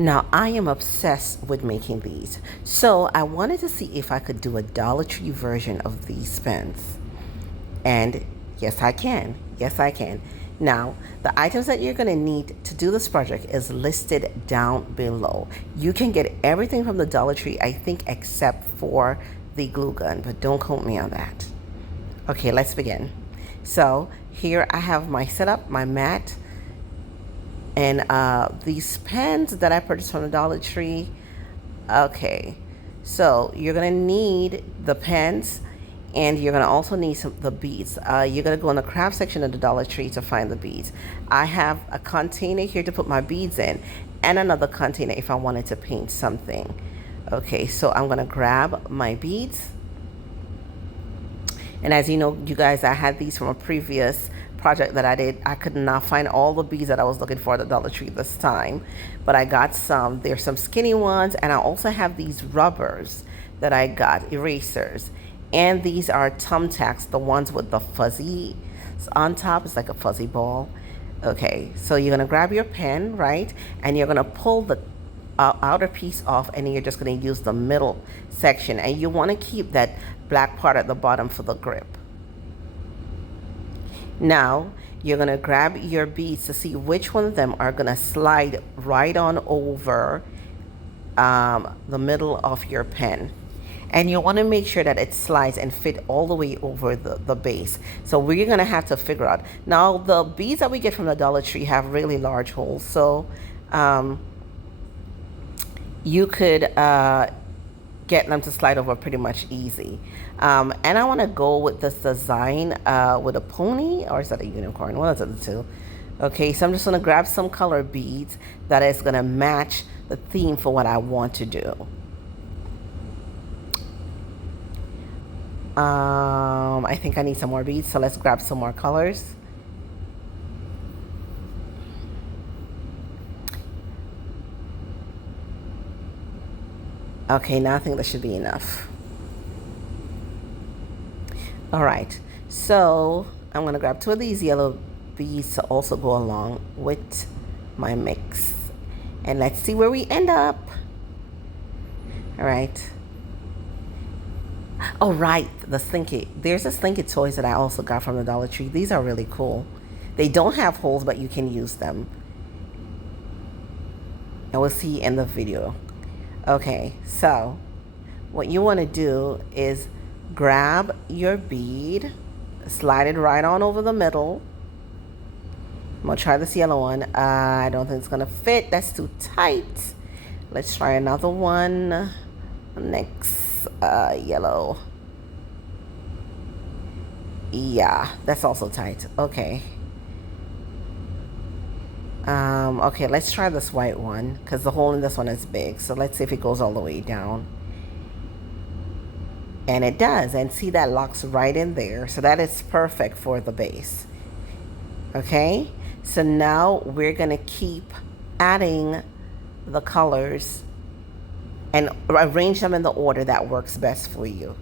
Now, I am obsessed with making these, so I wanted to see if I could do a Dollar Tree version of these pens. And yes, I can. Yes, I can. Now, the items that you're going to need to do this project is listed down below. You can get everything from the Dollar Tree, I think, except for the glue gun, but don't quote me on that. Okay, let's begin. So here I have my setup, my mat, and these pens that I purchased from the Dollar Tree. Okay, so you're gonna need the pens, and you're gonna also need the beads. You're gonna go in the craft section of the Dollar Tree to find the beads. I have a container here to put my beads in, and another container if I wanted to paint something. Okay, so I'm gonna grab my beads. And as you know, you guys, I had these from a previous project that I did. I could not find all the beads that I was looking for at the Dollar Tree this time, but I got some. There's some skinny ones, and I also have these rubbers that I got, erasers. And these are thumbtacks, the ones with the fuzzy on top. It's like a fuzzy ball. Okay, so you're gonna grab your pen, right? And you're gonna pull the outer piece off, and then you're just going to use the middle section, and you want to keep that black part at the bottom for the grip. Now you're going to grab your beads to see which one of them are going to slide right on over the middle of your pen, and you want to make sure that it slides and fit all the way over the base. So we're going to have to figure out. Now the beads that we get from the Dollar Tree have really large holes, so you could get them to slide over pretty much easy. And I want to go with this design with a pony, or is that a unicorn? One of the two. Okay, so I'm just going to grab some color beads that is going to match the theme for what I want to do. I think I need some more beads, so let's grab some more colors. Okay, now I think that should be enough. All right, so I'm gonna grab 2 of these yellow beads to also go along with my mix. And let's see where we end up. All right. Oh, right, the slinky. There's a slinky toys that I also got from the Dollar Tree. These are really cool. They don't have holes, but you can use them. And we'll see in the video. Okay, so what you want to do is grab your bead, slide it right on over the middle. I'm going to try this yellow one. I don't think it's going to fit. That's too tight. Let's try another one. Next, yellow. Yeah, that's also tight. Okay. Okay, let's try this white one, because the hole in this one is big. So let's see if it goes all the way down. And it does. And see, that locks right in there. So that is perfect for the base. Okay, so now we're going to keep adding the colors and arrange them in the order that works best for you.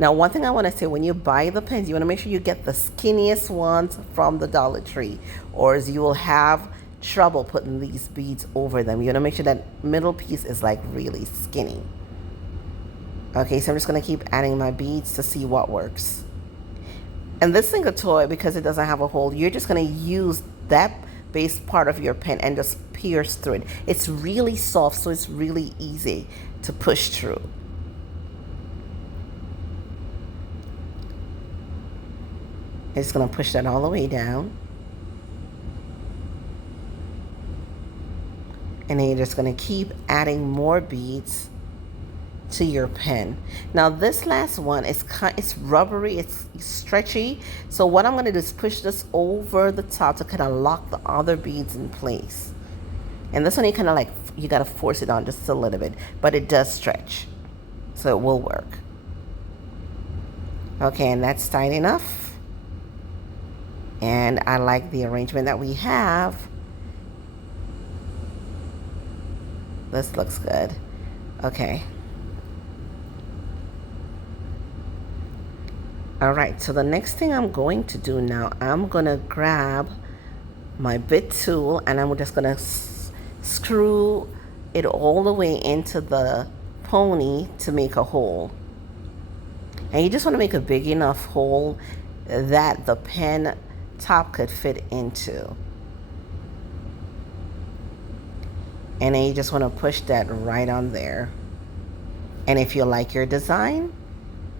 Now, one thing I want to say, when you buy the pens, you want to make sure you get the skinniest ones from the Dollar Tree, or you will have trouble putting these beads over them. You want to make sure that middle piece is like really skinny. Okay, so I'm just going to keep adding my beads to see what works. And this single toy, because it doesn't have a hole, you're just going to use that base part of your pen and just pierce through it. It's really soft, so it's really easy to push through. I'm just going to push that all the way down. And then you're just going to keep adding more beads to your pen. Now this last one is it's rubbery, it's stretchy. So what I'm going to do is push this over the top to kind of lock the other beads in place. And this one you kind of like, you got to force it on just a little bit, but it does stretch. So it will work. Okay, and that's tight enough. And I like the arrangement that we have. This looks good. Okay. All right, so the next thing I'm going to do now, I'm gonna grab my bit tool and I'm just gonna screw it all the way into the pony to make a hole. And you just want to make a big enough hole that the pen top could fit into. And then you just want to push that right on there. And if you like your design,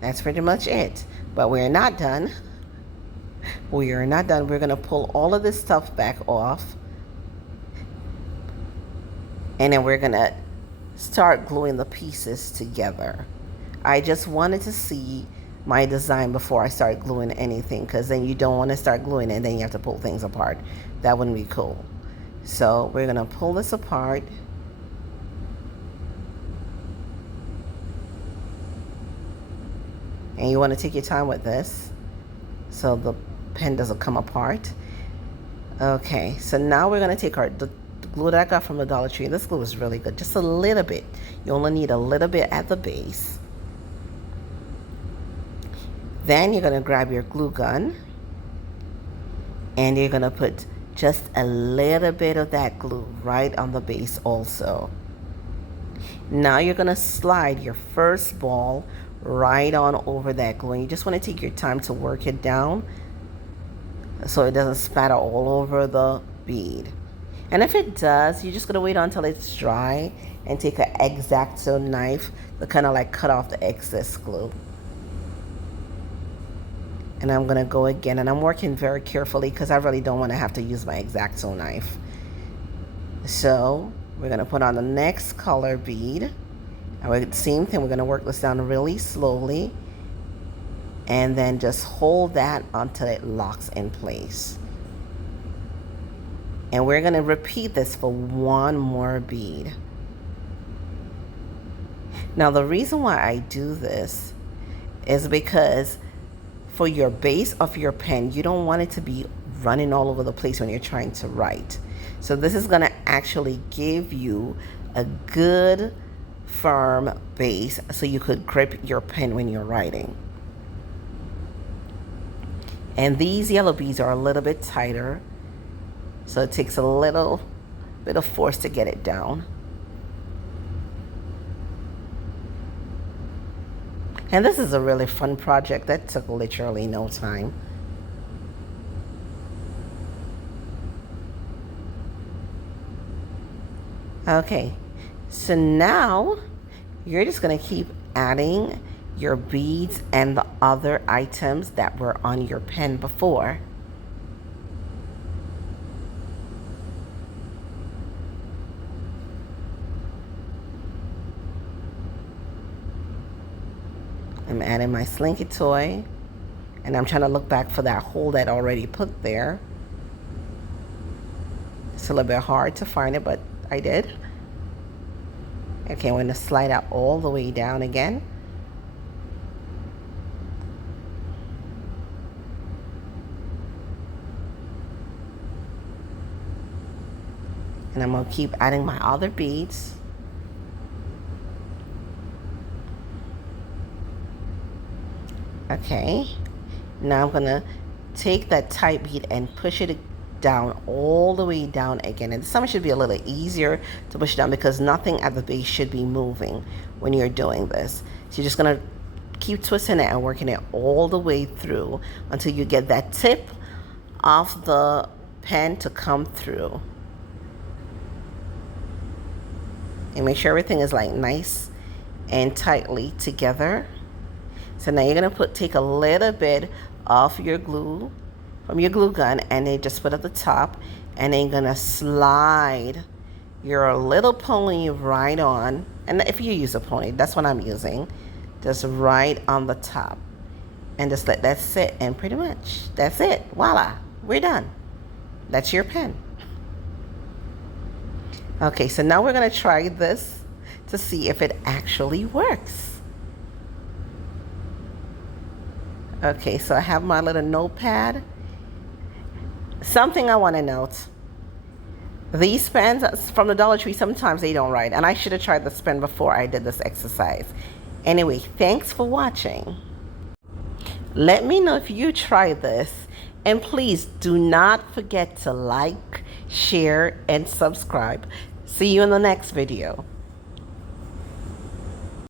that's pretty much it. But we're not done. We are not done. We're going to pull all of this stuff back off. And then we're going to start gluing the pieces together. I just wanted to see my design before I start gluing anything, because then you don't want to start gluing and then you have to pull things apart. That wouldn't be cool. So we're going to pull this apart. And you want to take your time with this so the pen doesn't come apart. Okay, so now we're going to take the glue that I got from the Dollar Tree. This glue is really good, just a little bit. You only need a little bit at the base. Then you're going to grab your glue gun and you're going to put just a little bit of that glue right on the base also. Now you're going to slide your first ball right on over that glue, and you just want to take your time to work it down so it doesn't spatter all over the bead. And if it does, you're just going to wait until it's dry and take an X-Acto knife to kind of like cut off the excess glue. And I'm going to go again, and I'm working very carefully because I really don't want to have to use my X-Acto knife. So we're going to put on the next color bead. And same thing, we're going to work this down really slowly and then just hold that until it locks in place. And we're going to repeat this for one more bead. Now the reason why I do this is because for your base of your pen, you don't want it to be running all over the place when you're trying to write. So this is going to actually give you a good firm base so you could grip your pen when you're writing. And these yellow beads are a little bit tighter, so it takes a little bit of force to get it down. And this is a really fun project that took literally no time. Okay, so now you're just going to keep adding your beads and the other items that were on your pen before. I'm adding my slinky toy, and I'm trying to look back for that hole that I already put there. It's a little bit hard to find it, but I did. Okay, I'm going to slide out all the way down again. And I'm going to keep adding my other beads. Okay, now I'm going to take that tight bead and push it down all the way down again. And this time it should be a little easier to push down because nothing at the base should be moving when you're doing this. So you're just going to keep twisting it and working it all the way through until you get that tip of the pen to come through. And make sure everything is like nice and tightly together. So now you're going to take a little bit of your glue from your glue gun and then just put at the top, and then you're going to slide your little pony right on. And if you use a pony, that's what I'm using, just right on the top, and just let that sit, and pretty much that's it. Voila, we're done. That's your pen. Okay, so now we're going to try this to see if it actually works. Okay, so I have my little notepad. Something I want to note. These pens from the Dollar Tree, sometimes they don't write. And I should have tried this pen before I did this exercise. Anyway, thanks for watching. Let me know if you try this. And please do not forget to like, share, and subscribe. See you in the next video.